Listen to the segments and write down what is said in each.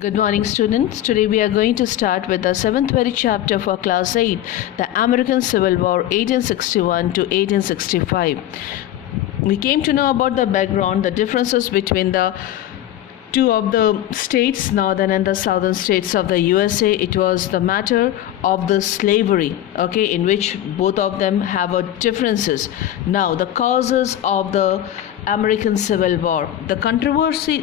Good morning, students. Today we are going to start with the seventh very chapter for class 8, the American Civil War 1861 to 1865. We came to know about the background, the differences between the two of the states, northern and the southern states of the USA. It was the matter of the slavery, okay, in which both of them have a differences. Now, the causes of the American Civil War, the controversy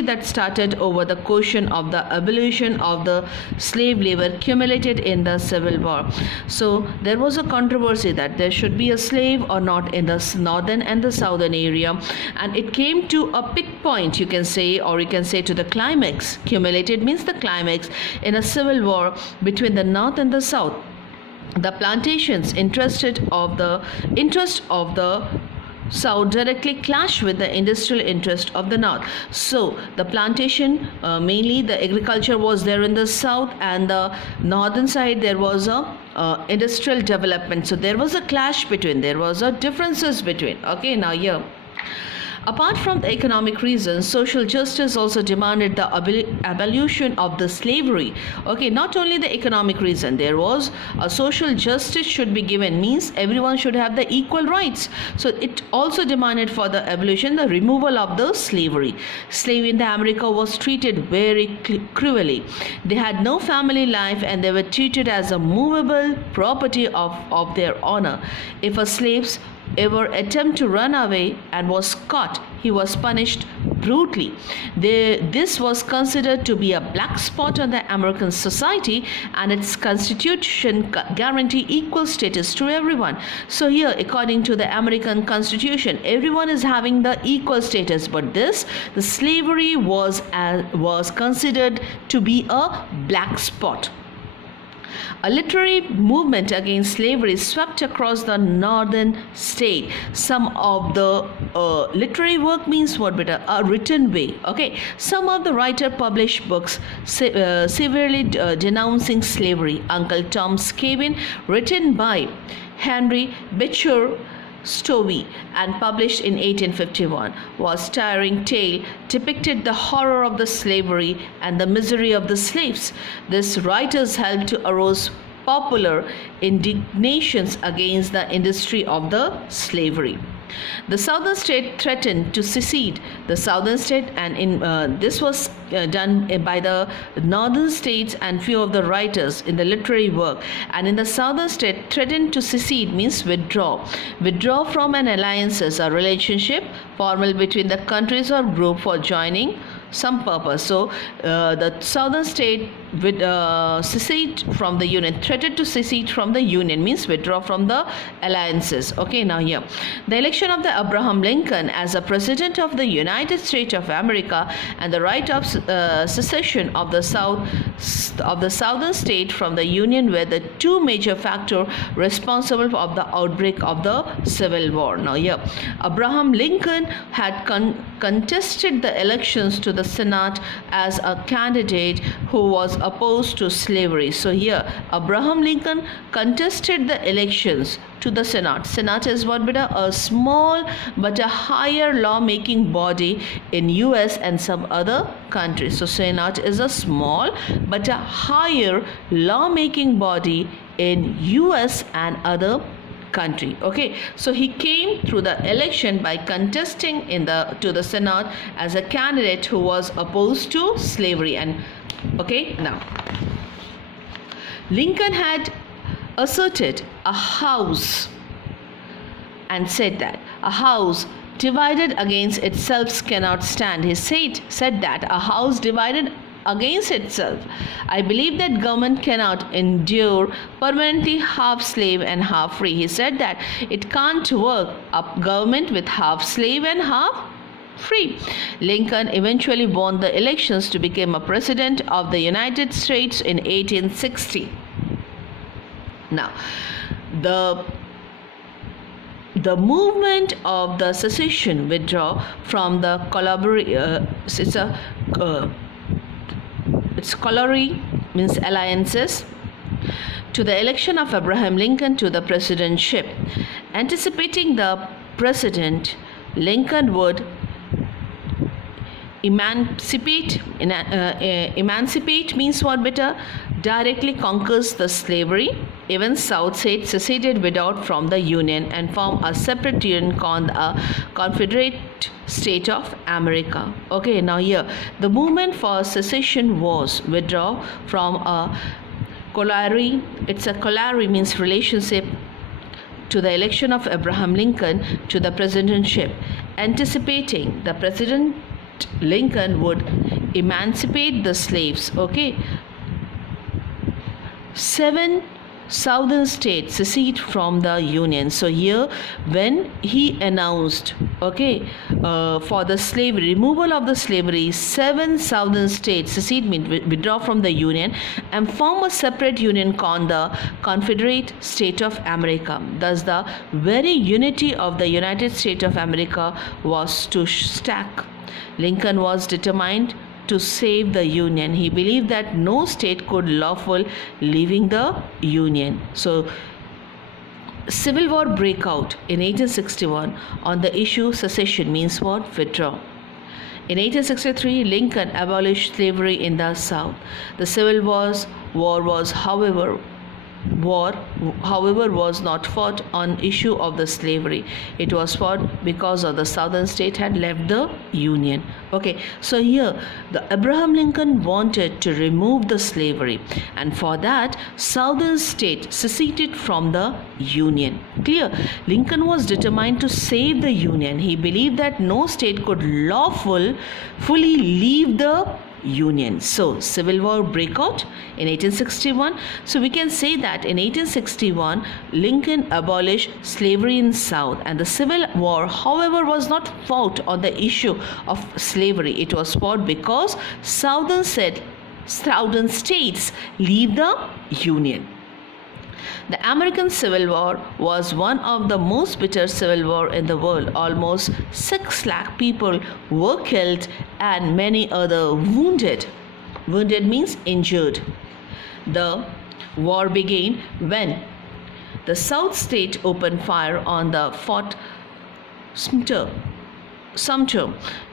that started over the question of the abolition of the slave labor accumulated in the Civil War. So there was a controversy that there should be a slave or not in the northern and the southern area, and it came to a peak point, you can say, or you can say to the climax. Accumulated means the climax in a civil war between the north and the south. The plantations interest of the South directly clash with the industrial interest of the North. So the plantation, mainly the agriculture was there in the South, and the northern side there was a industrial development. So there was a clash between, there was a differences between. Okay, now here. Apart from the economic reasons, social justice also demanded the abolition of the slavery. Okay, not only the economic reason, there was a social justice should be given, means everyone should have the equal rights. So it also demanded for the abolition, the removal of the slavery. Slave in the America was treated very cruelly. They had no family life and they were treated as a movable property of their honor. If a slave ever attempt to run away and was caught, he was punished brutally. This was considered to be a black spot on the American society, and its constitution guaranteed equal status to everyone. So here, according to the American Constitution, everyone is having the equal status, but the slavery was considered to be a black spot. A literary movement against slavery swept across the northern state. Some of the literary work means what, better? A written way. Okay. Some of the writer published books severely denouncing slavery. Uncle Tom's Cabin, written by Henry Beecher Stowe and published in 1851, was stirring tale, depicted the horror of the slavery and the misery of the slaves. This writers helped to arouse popular indignations against the industry of the slavery. The southern state threatened to secede. The southern state, and this was done by the northern states and few of the writers in the literary work. And in the southern state, threatened to secede means withdraw from an alliances or relationship formal between the countries or group for joining some purpose. So the southern state would secede from the union, threatened to secede from the union means withdraw from the alliances. Okay, now here, the election of the Abraham Lincoln as a president of the United States of America and the right of secession of the southern state from the union were the two major factors responsible for the outbreak of the Civil War. Now here, Abraham Lincoln had contested the elections to the Senate as a candidate who was opposed to slavery. So here, Abraham Lincoln contested the elections to the Senate. Senate is what, better? A small but a higher lawmaking body in US and some other countries. So Senate is a small but a higher lawmaking body in US and other country. Okay, so he came through the election by contesting to the Senate as a candidate who was opposed to slavery. And okay, now Lincoln had asserted a house and said that a house divided against itself cannot stand. He said that a house divided against itself. I believe that government cannot endure permanently half slave and half free. He said that it can't work up government with half slave and half free. Lincoln eventually won the elections to become a president of the United States in 1860. Now, the movement of the secession withdraw from the corollary means alliances to the election of Abraham Lincoln to the presidentship. Anticipating the president, Lincoln would emancipate means what, beta? Directly conquers the slavery. Even South states seceded without from the Union and form a separate union called a Confederate State of America. Okay, now here the movement for secession was withdraw from a colliery. It's a colliery means relationship to the election of Abraham Lincoln to the presidentship, anticipating the President Lincoln would emancipate the slaves. Okay, 7 southern states secede from the Union. So here when he announced, okay, for the slavery, removal of the slavery, 7 southern states secede, means withdraw from the Union and form a separate union called the Confederate State of America. Thus the very unity of the United States of America was to stack. Lincoln was determined to save the Union. He believed that no state could lawful leaving the Union. So Civil War break out in 1861 on the issue secession means what? Withdraw. In 1863, Lincoln abolished slavery in the South. The Civil War was, however, was not fought on issue of the slavery. It was fought because of the southern state had left the Union. Okay, so here the Abraham Lincoln wanted to remove the slavery, and for that southern state seceded from the Union. Clear? Lincoln was determined to save the Union. He believed that no state could fully leave the Union. So Civil War breakout in 1861. So we can say that in 1861 Lincoln abolished slavery in South, and the Civil War, however, was not fought on the issue of slavery. It was fought because southern states leave the Union. The American Civil War was one of the most bitter civil war in the world. Almost 6 lakh people were killed and many other wounded. Wounded means injured. The war began when the South state opened fire on the Fort Sumter.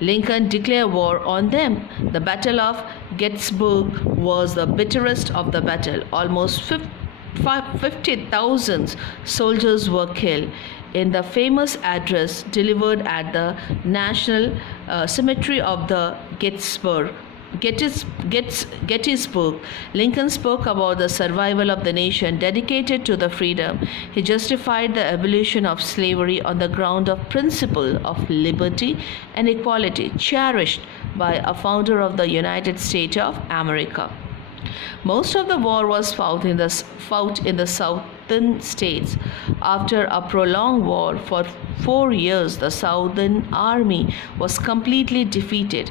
Lincoln declared war on them. The Battle of Gettysburg was the bitterest of the battle. Almost 50,000 soldiers were killed. In the famous address delivered at the National Cemetery of the Gettysburg, Lincoln spoke about the survival of the nation dedicated to the freedom. He justified the abolition of slavery on the ground of principle of liberty and equality cherished by a founder of the United States of America. Most of the war was fought in the southern states. After a prolonged war for 4 years, the Southern Army was completely defeated.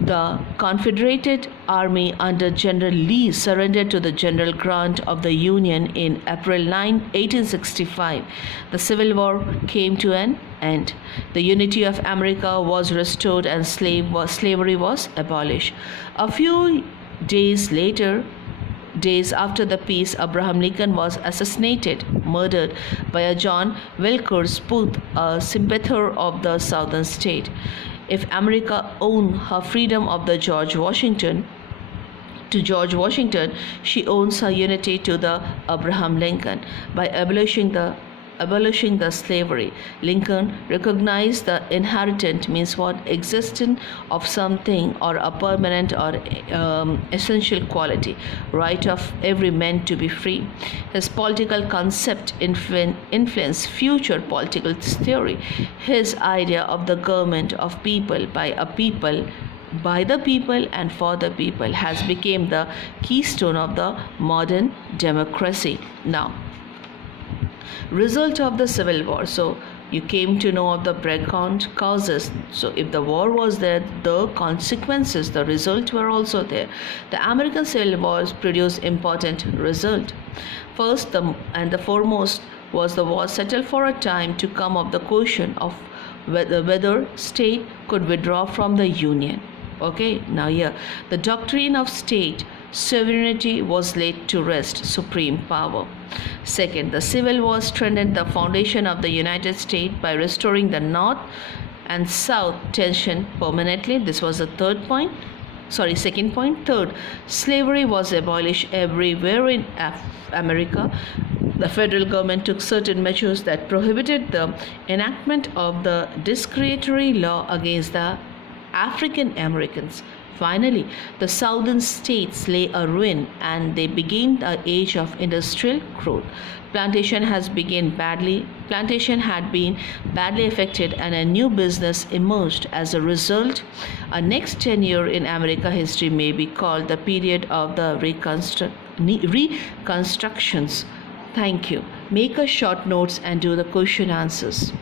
The Confederate Army under General Lee surrendered to the General Grant of the Union in April 9, 1865. The Civil War came to an end. The unity of America was restored and slavery was abolished. A few days after the peace, Abraham Lincoln was murdered by a John Wilkes Booth, a sympathizer of the southern state. If America owned her freedom of the George Washington, she owns her unity to the Abraham Lincoln. By abolishing the slavery, Lincoln recognized the inherent means what existence of something or a permanent or essential quality, right of every man to be free. His political concept influenced future political theory. His idea of the government of people, by the people and for the people has become the keystone of the modern democracy. Now, result of the Civil War. So you came to know of the background causes. So if the war was there, the consequences, the result were also there. The American Civil War produced important result. First and the foremost was the war settled for a time to come of the question of whether state could withdraw from the Union. Okay, now here the doctrine of state sovereignty was laid to rest, supreme power. Second, the Civil War strengthened the foundation of the United States by restoring the North and South tension permanently. This was the second point. Third, slavery was abolished everywhere in America. The federal government took certain measures that prohibited the enactment of the discriminatory law against the African Americans. Finally, the southern states lay a ruin and they began the age of industrial growth. Plantation had been badly affected and a new business emerged as a result. A next tenure in America history may be called the period of the reconstructions. Thank you. Make a short notes and do the question answers.